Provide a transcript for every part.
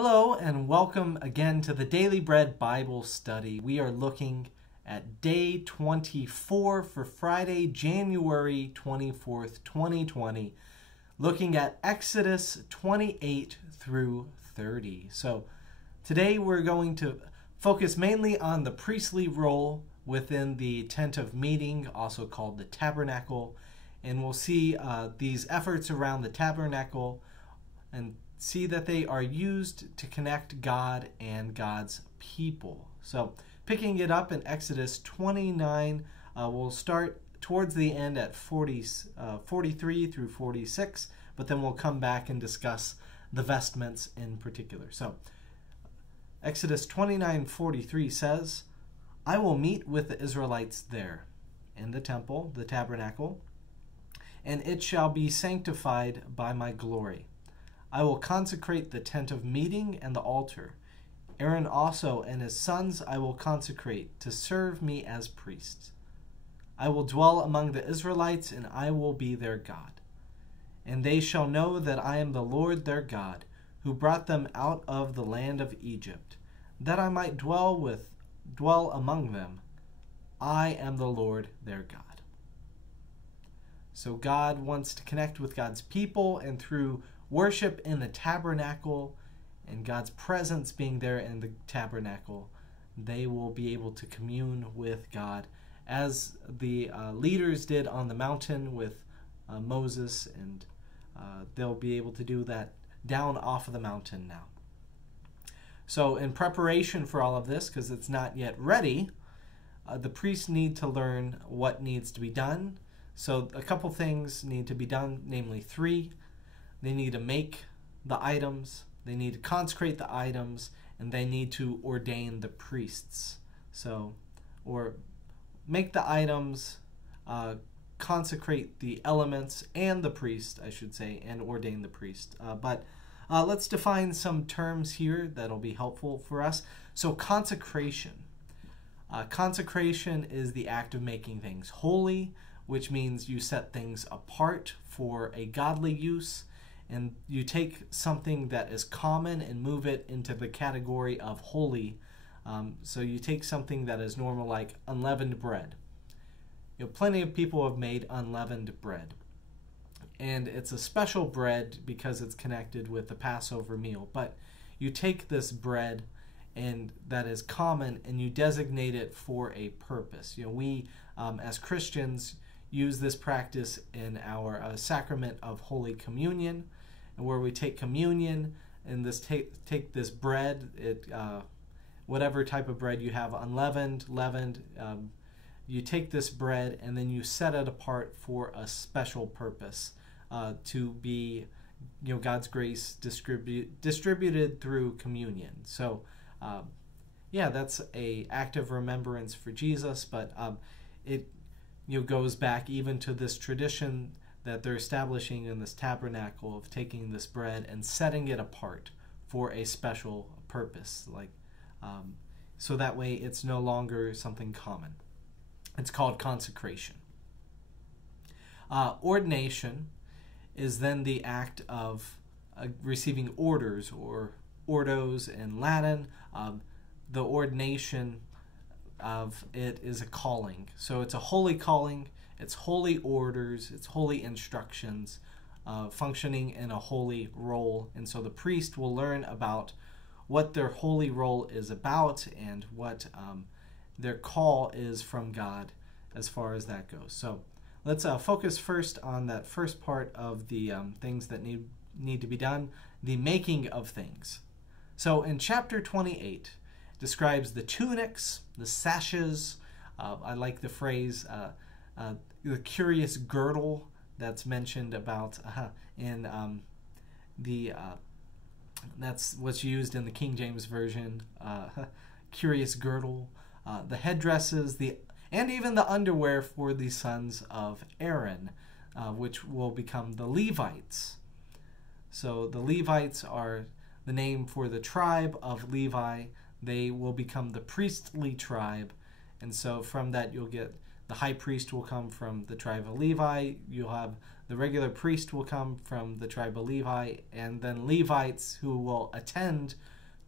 Hello and welcome again to the Daily Bread Bible Study. We are looking at day 24 for Friday, January 24th, 2020, looking at Exodus 28 through 30. So today we're going to focus mainly on the priestly role within the tent of meeting, also called the tabernacle, and we'll see these efforts around the tabernacle and see that they are used to connect God and God's people. So picking it up in Exodus 29, we'll start towards the end at 43 through 46, but then we'll come back and discuss the vestments in particular. So Exodus 29:43 says, "I will meet with the Israelites there in the temple, the tabernacle, and it shall be sanctified by my glory. I will consecrate the tent of meeting and the altar. Aaron also and his sons I will consecrate to serve me as priests. I will dwell among the Israelites, and I will be their God. And they shall know that I am the Lord their God, who brought them out of the land of Egypt, that I might dwell among them. I am the Lord their God." So God wants to connect with God's people, and through worship in the tabernacle and God's presence being there in the tabernacle, they will be able to commune with God as the leaders did on the mountain with Moses, and they'll be able to do that down off of the mountain now. So in preparation for all of this, because it's not yet ready, the priests need to learn what needs to be done. So a couple things need to be done, namely three. They need to make the items, they need to consecrate the items, and they need to ordain the priests. So, or make the items, consecrate the elements and the priest, I should say, and ordain the priest. But let's define some terms here that'll be helpful for us. So consecration. Consecration is the act of making things holy, which means you set things apart for a godly use, and you take something that is common and move it into the category of holy. So you take something that is normal, like unleavened bread. Plenty of people have made unleavened bread, and it's a special bread because it's connected with the Passover meal. But you take this bread and that is common, and you designate it for a purpose. We as Christians use this practice in our sacrament of Holy Communion, and where we take communion and take this bread, whatever type of bread you have, unleavened, leavened, you take this bread and then you set it apart for a special purpose, to be God's grace distributed through communion. So that's a act of remembrance for Jesus, but it goes back even to this tradition that they're establishing in this tabernacle of taking this bread and setting it apart for a special purpose, so that way it's no longer something common. It's called consecration. Ordination is then the act of receiving orders, or ordos in Latin. The ordination of it is a calling. So it's a holy calling, it's holy orders, it's holy instructions, functioning in a holy role. And so the priest will learn about what their holy role is about and what their call is from God as far as that goes. So let's focus first on that first part of the things that need to be done, the making of things. So in chapter 28, it describes the tunics, the sashes. I like the phrase, the curious girdle that's mentioned about in that's what's used in the King James Version. Curious girdle, the headdresses, and even the underwear for the sons of Aaron, which will become the Levites. So the Levites are the name for the tribe of Levi. They will become the priestly tribe, and so from that you'll get the high priest will come from the tribe of Levi. You'll have the regular priest will come from the tribe of Levi, and then Levites who will attend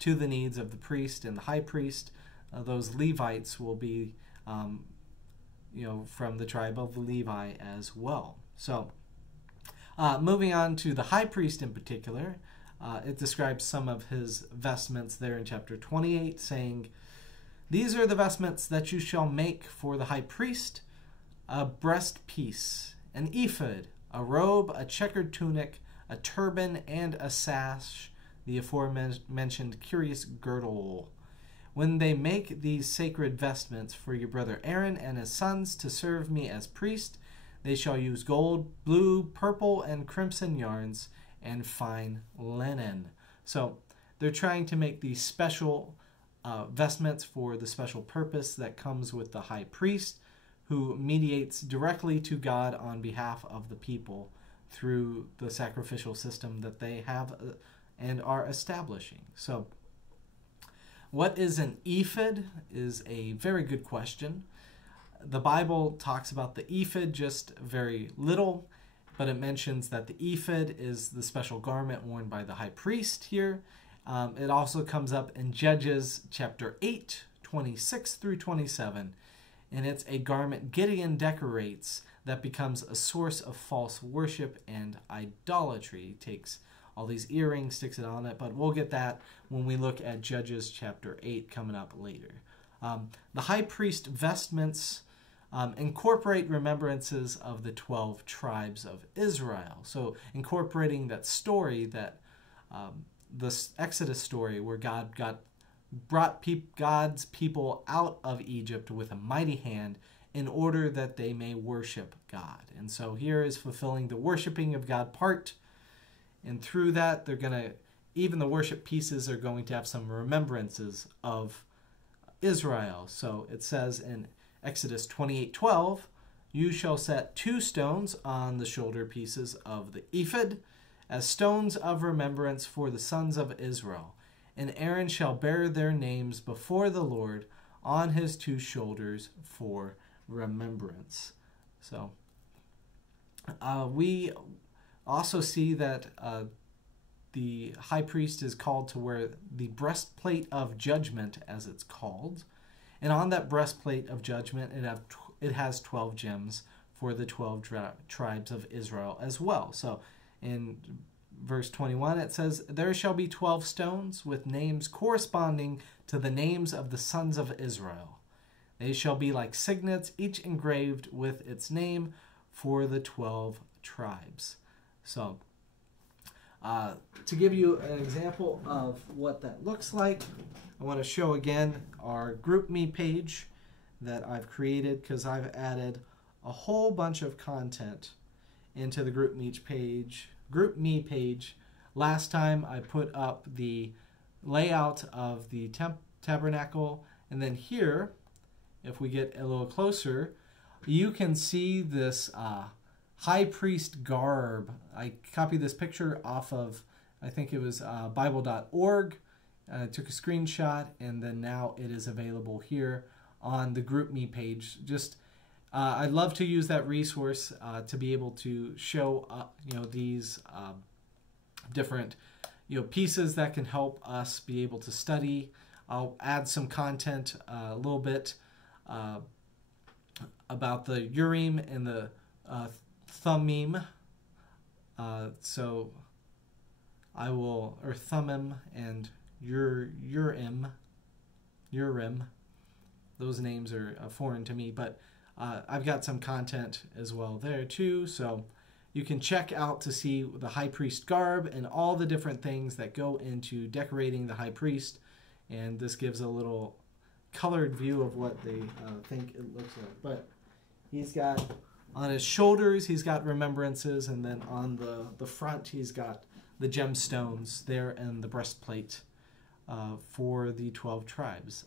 to the needs of the priest and the high priest. Those Levites will be, from the tribe of Levi as well. So, moving on to the high priest in particular, it describes some of his vestments there in chapter 28, saying, "These are the vestments that you shall make for the high priest: a breastpiece, an ephod, a robe, a checkered tunic, a turban, and a sash, the aforementioned curious girdle. When they make these sacred vestments for your brother Aaron and his sons to serve me as priest, they shall use gold, blue, purple, and crimson yarns, and fine linen." So they're trying to make these special vestments for the special purpose that comes with the high priest, who mediates directly to God on behalf of the people through the sacrificial system that they have and are establishing. So, what is an ephod is a very good question. The Bible talks about the ephod just very little, but it mentions that the ephod is the special garment worn by the high priest here. It also comes up in Judges chapter 8, 26 through 27. And it's a garment Gideon decorates that becomes a source of false worship and idolatry. He takes all these earrings, sticks it on it, but we'll get that when we look at Judges chapter 8 coming up later. The high priest vestments incorporate remembrances of the 12 tribes of Israel. So incorporating that story, that the Exodus story where God brought God's people out of Egypt with a mighty hand in order that they may worship God. And so here is fulfilling the worshiping of God part. And through that, even the worship pieces are going to have some remembrances of Israel. So it says in Exodus 28:12, "You shall set 2 stones on the shoulder pieces of the ephod as stones of remembrance for the sons of Israel. And Aaron shall bear their names before the Lord on his 2 shoulders for remembrance." So we also see that the high priest is called to wear the breastplate of judgment, as it's called. And on that breastplate of judgment, it has 12 gems for the 12 tribes of Israel as well. So in verse 21, it says, "There shall be 12 stones with names corresponding to the names of the sons of Israel. They shall be like signets, each engraved with its name for the 12 tribes." So, to give you an example of what that looks like, I want to show again our GroupMe page that I've created, because I've added a whole bunch of content into the GroupMe page. Last time I put up the layout of the tabernacle, and then here, if we get a little closer, you can see this high priest garb. I copied this picture off of, I think it was Bible.org. I took a screenshot, and then now it is available here on the GroupMe page. I'd love to use that resource to be able to show these different pieces that can help us be able to study. I'll add some content a little bit about the Urim and the Thummim. So I will, or Thummim and Urim. Those names are foreign to me, but I've got some content as well there too. So you can check out to see the high priest garb and all the different things that go into decorating the high priest. And this gives a little colored view of what they think it looks like. But he's got, on his shoulders, he's got remembrances, and then on the front, he's got the gemstones there and the breastplate for the 12 tribes.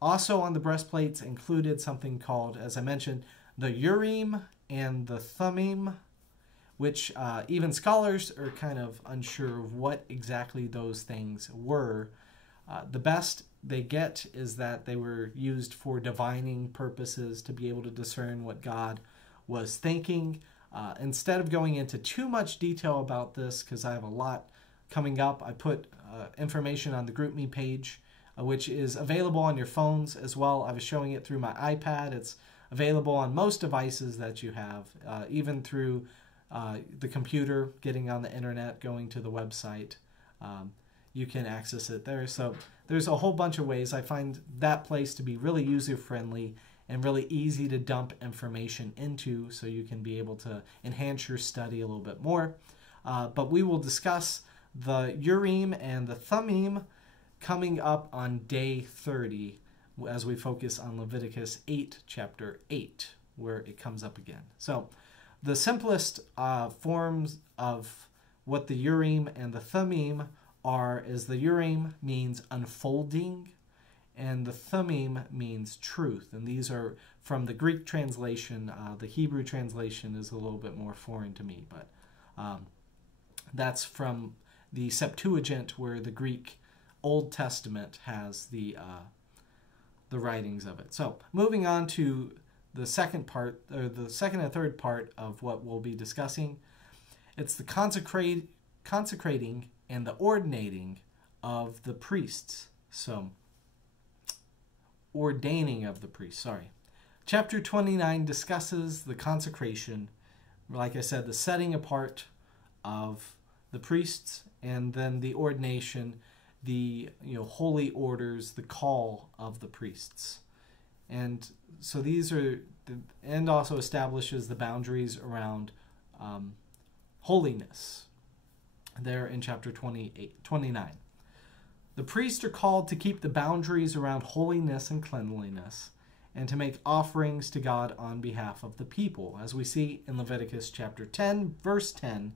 Also on the breastplates included something called, as I mentioned, the Urim and the Thummim, which even scholars are kind of unsure of what exactly those things were. The best they get is that they were used for divining purposes, to be able to discern what God was thinking. Instead of going into too much detail about this, because I have a lot coming up, I put information on the GroupMe page, which is available on your phones as well. I was showing it through my iPad. It's available on most devices that you have, even through the computer, getting on the internet, going to the website. You can access it there. So there's a whole bunch of ways. I find that place to be really user-friendly and really easy to dump information into, so you can be able to enhance your study a little bit more. But we will discuss the Urim and the Thummim coming up on day 30 as we focus on Leviticus 8, chapter 8, where it comes up again. So the simplest forms of what the Urim and the Thummim are is the Urim means unfolding, and the Thummim means truth. And these are from the Greek translation. The Hebrew translation is a little bit more foreign to me, but that's from the Septuagint, where the Greek Old Testament has the writings of it. So moving on to the second part, or the second and third part of what we'll be discussing, it's the consecrating and the ordinating of the priests. So ordaining of the priests, sorry. Chapter 29 discusses the consecration, like I said, the setting apart of the priests, and then the ordination, the holy orders, the call of the priests. And so these are, and also establishes the boundaries around holiness there in chapter 29. The priests are called to keep the boundaries around holiness and cleanliness, and to make offerings to God on behalf of the people. As we see in Leviticus chapter 10, verse 10,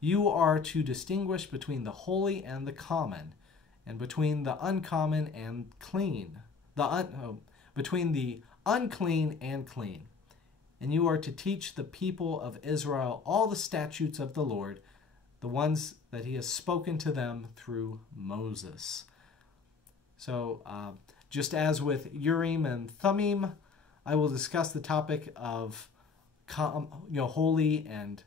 you are to distinguish between the holy and the common, and between the uncommon and clean, between the unclean and clean. And you are to teach the people of Israel all the statutes of the Lord, the ones that he has spoken to them through Moses. So just as with Urim and Thummim, I will discuss the topic of holy and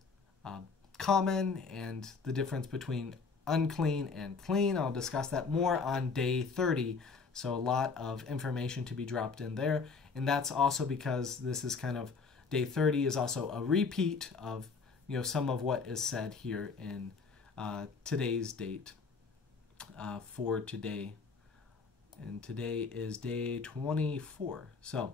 common, and the difference between unclean and clean. I'll discuss that more on day 30. So a lot of information to be dropped in there. And that's also because this is kind of, day 30 is also a repeat of some of what is said here in today's date for today. And today is day 24. So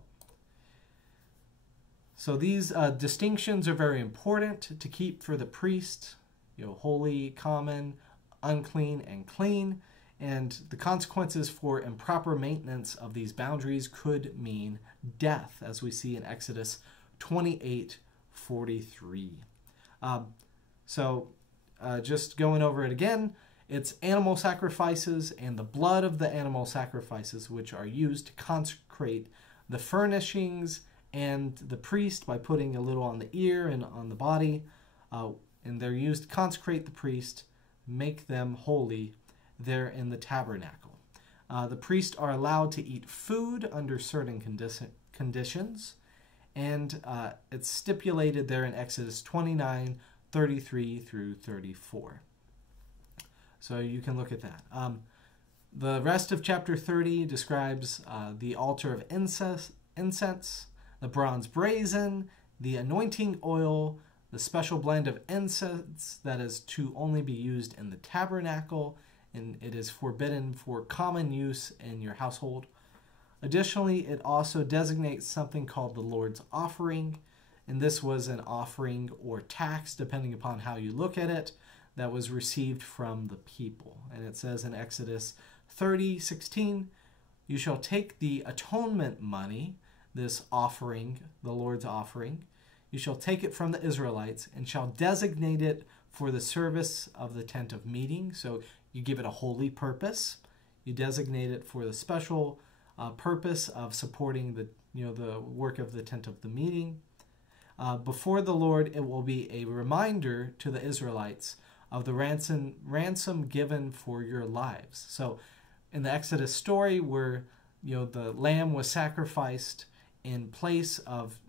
these distinctions are very important to keep for the priest, holy, common, unclean, and clean. And the consequences for improper maintenance of these boundaries could mean death, as we see in Exodus 28:43. Just going over it again, it's animal sacrifices and the blood of the animal sacrifices which are used to consecrate the furnishings and the priest by putting a little on the ear and on the body. And they're used to consecrate the priest, make them holy there in the tabernacle. The priests are allowed to eat food under certain conditions, and it's stipulated there in Exodus 29:33 through 34. So you can look at that. The rest of chapter 30 describes the altar of incense, the bronze brazen, the anointing oil, the special blend of incense that is to only be used in the tabernacle, and it is forbidden for common use in your household. Additionally, it also designates something called the Lord's offering, and this was an offering or tax, depending upon how you look at it, that was received from the people. And it says in Exodus 30:16, you shall take the atonement money, this offering, the Lord's offering, you shall take it from the Israelites and shall designate it for the service of the tent of meeting. So you give it a holy purpose. You designate it for the special purpose of supporting the work of the tent of the meeting. Before the Lord, it will be a reminder to the Israelites of the ransom given for your lives. So in the Exodus story where, the lamb was sacrificed in place of,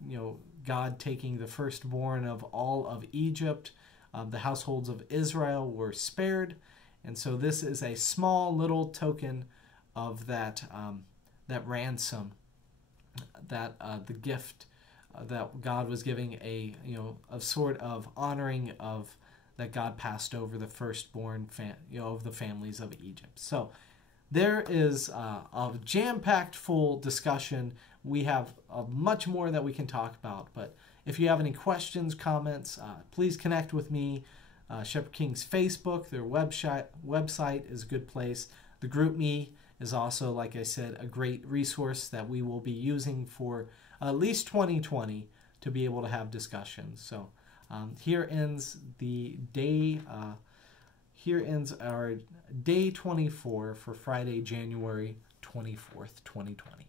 God taking the firstborn of all of Egypt. The households of Israel were spared. And so this is a small little token of that ransom, that the gift that God was giving, a sort of honoring of that God passed over the firstborn of the families of Egypt. So there is a jam-packed full discussion. We have much more that we can talk about, but if you have any questions, comments, please connect with me. Shepherd King's Facebook, their website is a good place. The GroupMe is also, like I said, a great resource that we will be using for at least 2020 to be able to have discussions. So here ends the day. Here ends our day 24 for Friday, January 24th, 2020.